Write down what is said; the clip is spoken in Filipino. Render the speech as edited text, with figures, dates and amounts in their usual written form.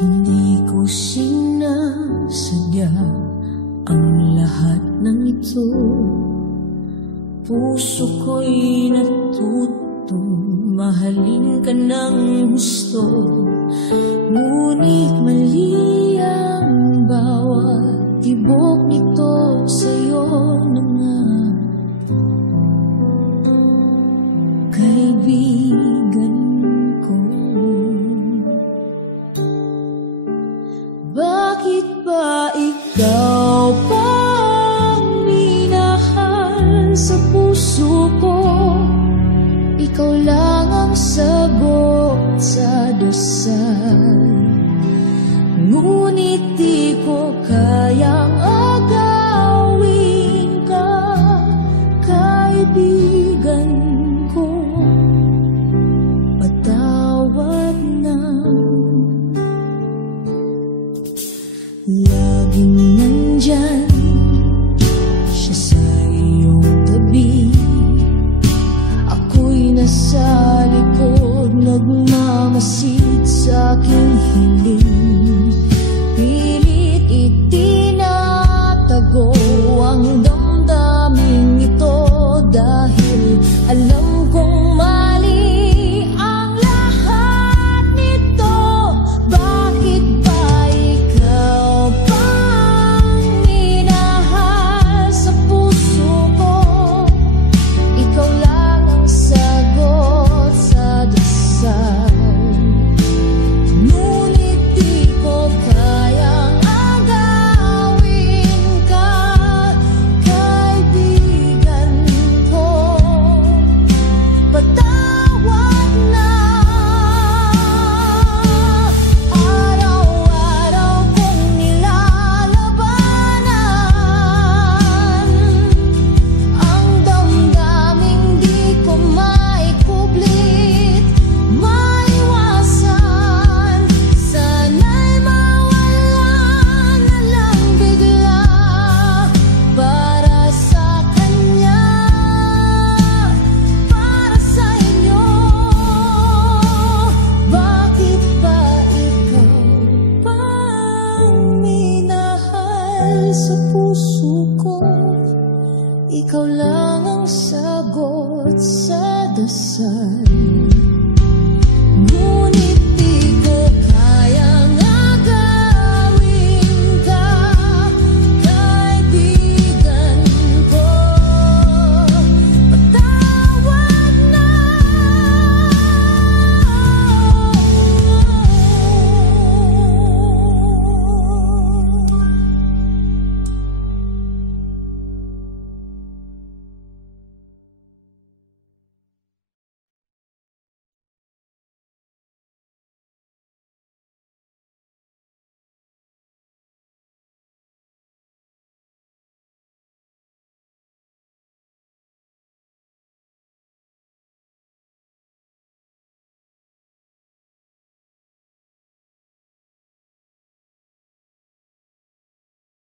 Hindi ko sinasadya ang lahat ng ito. Puso ko'y natutong mahalin ka ng husto. Ngunit mali ang bawat tibok nito sa'yo na nga. Kaibigan ko, bakit ba ikaw pang minahal sa puso ko? Ikaw lang ang sagot sa dasal. Ngunit di ko kayang agawin ka, kaibigan ko. Patawad na. Laging nandyan siya sa iyong tabi. Ako'y nasa likod, nagmamasid sa aking